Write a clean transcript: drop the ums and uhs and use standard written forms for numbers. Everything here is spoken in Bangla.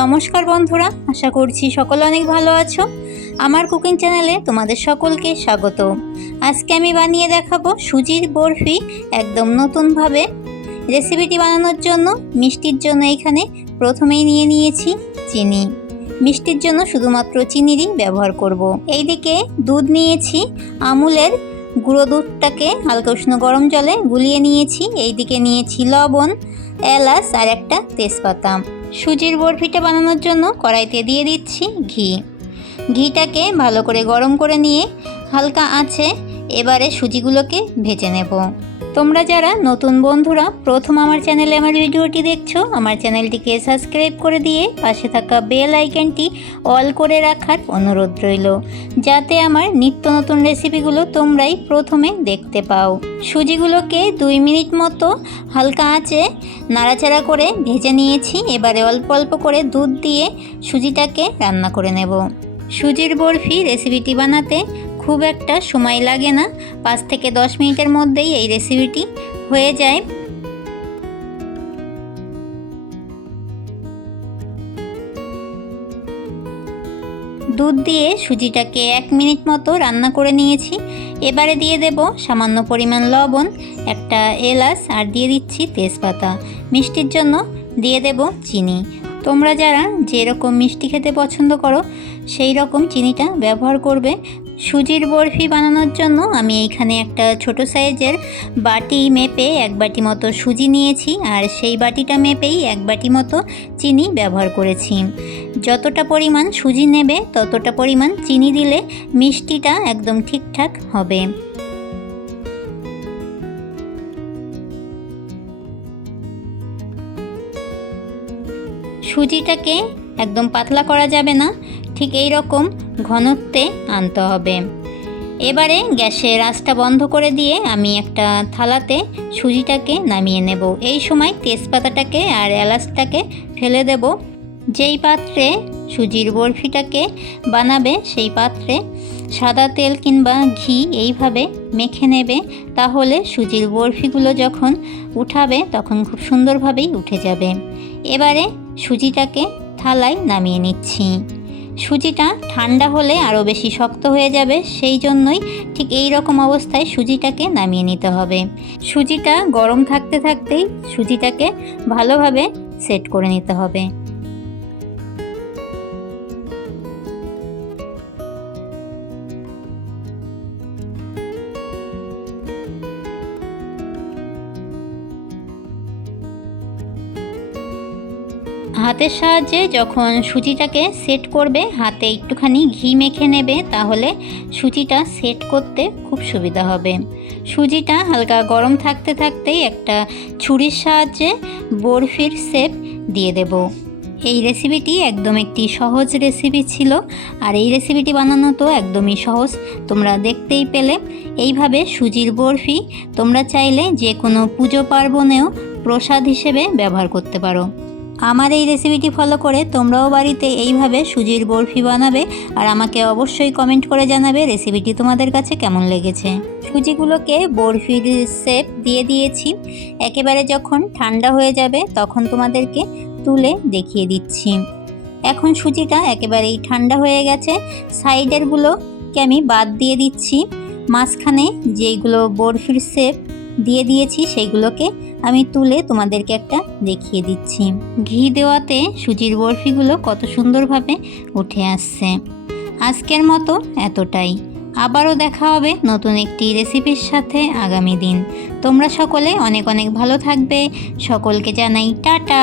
নমস্কার বন্ধুরা, আশা করছি সকলে অনেক ভালো আছো। আমার কুকিং চ্যানেলে তোমাদের সকলকে স্বাগত। আজকে আমি বানিয়ে দেখাবো সুজির বরফি একদম নতুনভাবে। রেসিপিটি বানানোর জন্য মিষ্টির জন্য এখানে প্রথমেই নিয়ে নিয়েছি চিনি। মিষ্টির জন্য শুধুমাত্র চিনিরই ব্যবহার করব। এইদিকে দুধ নিয়েছি, আমুলের গুঁড়ো দুধটাকে হালকা উষ্ণ গরম জলে গুলিয়ে নিয়েছি। এইদিকে নিয়েছি লবণ, এলাচ আর একটা তেজপাতা। সুজির বরফিটা বানানোর জন্য কড়াইতে দিয়ে দিচ্ছি ঘি। ঘিটাকে ভালো করে গরম করে নিয়ে হালকা আঁচে এবারে সুজিগুলোকে ভেজে নেব। তোমরা যারা নতুন বন্ধুরা প্রথম আমার চ্যানেলে আমার ভিডিওটি দেখছো, আমার চ্যানেলটিকে সাবস্ক্রাইব করে দিয়ে পাশে থাকা বেল আইকনটি অল করে রাখার অনুরোধ রইল, যাতে আমার নিত্য নতুন রেসিপিগুলো তোমরাই প্রথমে দেখতে পাও। সুজিগুলোকে 2 মিনিট মতো হালকা আঁচে নাড়াচাড়া করে ভেজে নিয়েছি। এবারে অল্প অল্প করে দুধ দিয়ে সুজিটাকে রান্না করে নেব। সুজির বরফি রেসিপিটি বানাতে খুব একটা সময় লাগে না, 5 থেকে 10 মিনিটের মধ্যেই এই রেসিপিটি হয়ে যায়। দুধ দিয়ে সুজিটাকে 1 মিনিট মতো রান্না করে নিয়েছি। এবারে দিয়ে দেব সামান্য পরিমাণ লবণ, একটা এলাচ আর দিয়ে দিচ্ছি তেজপাতা। মিষ্টির জন্য দিয়ে দেব চিনি। তোমরা যারা যেরকম মিষ্টি খেতে পছন্দ করো সেই রকম চিনিটা ব্যবহার করবে। সুজির বরফি বানানোর জন্য আমি এইখানে একটা ছোট সাইজের বাটি মেপে 1 বাটি মতো সুজি নিয়েছি, আর সেই বাটিটা মেপেই 1 বাটি মতো চিনি ব্যবহার করেছি। যতটা পরিমাণ সুজি নেবে ততটা পরিমাণ চিনি দিলে মিষ্টিটা একদম ঠিকঠাক হবে। সুজিটাকে একদম পাতলা করা যাবে না, ঠিক এই রকম ঘনত্বে আনতে হবে। এবারে গ্যাসের আঁচটা বন্ধ করে দিয়ে আমি একটা থালাতে সুজিটাকে নামিয়ে নেব। এই সময় তেজপাতাটাকে আর এলাচটাকে ফেলে দেব। যেই পাত্রে সুজির বরফিটাকে বানাবে সেই পাত্রে সাদা তেল কিংবা ঘি এইভাবে মেখে নেবে, তাহলে সুজির বরফিগুলো যখন উঠাবে তখন খুব সুন্দরভাবেই উঠে যাবে। এবারে সুজিটাকে থালায় নামিয়ে নিচ্ছি। সুজিটা ঠান্ডা হলে আরও বেশি শক্ত হয়ে যাবে, সেই জন্যই ঠিক এই রকম অবস্থায় সুজিটাকে নামিয়ে নিতে হবে। সুজিটা গরম থাকতে থাকতেই সুজিটাকে ভালোভাবে সেট করে নিতে হবে। হাতের সাহায্যে যখন সুজিটাকে সেট করবে, হাতে একটুখানি ঘি মেখে নেবে, তাহলে সুজিটা সেট করতে খুব সুবিধা হবে। সুজিটা হালকা গরম থাকতে থাকতেই একটা ছুরির সাহায্যে বরফির শেপ দিয়ে দেব। এই রেসিপিটি একদম একটি সহজ রেসিপি ছিল, আর এই রেসিপিটি বানানো তো একদমই সহজ, তোমরা দেখতেই পেলে। এইভাবে সুজির বরফি তোমরা চাইলে যে কোনো পুজো পার্বণেও প্রসাদ হিসেবে ব্যবহার করতে পারো। আমার এই রেসিপিটি ফলো করে তোমরাও বাড়িতে এইভাবে সুজির বরফি বানাবে, আর আমাকে অবশ্যই কমেন্ট করে জানাবে রেসিপিটি তোমাদের কাছে কেমন লেগেছে। সুজিগুলোকে বরফির শেপ দিয়ে দিয়েছি। একেবারে যখন ঠান্ডা হয়ে যাবে তখন তোমাদেরকে তুলে দেখিয়ে দিচ্ছি। এখন সুজিটা একেবারেই ঠান্ডা হয়ে গেছে। সাইডেরগুলোকে আমি বাদ দিয়ে দিচ্ছি। মাঝখানে যেইগুলো বরফির শেপ দিয়ে দিয়েছি সেইগুলোকে আমি তুলে তোমাদেরকে একটা দেখিয়ে দিচ্ছি। ঘি দেওয়াতে সুজির বরফিগুলো কত সুন্দরভাবে উঠে আসছে। আজকের মতো এতটাই। আবারও দেখা হবে নতুন একটি রেসিপির সাথে আগামী দিন। তোমরা সকলে অনেক অনেক ভালো থাকবে। সকলকে জানাই টাটা।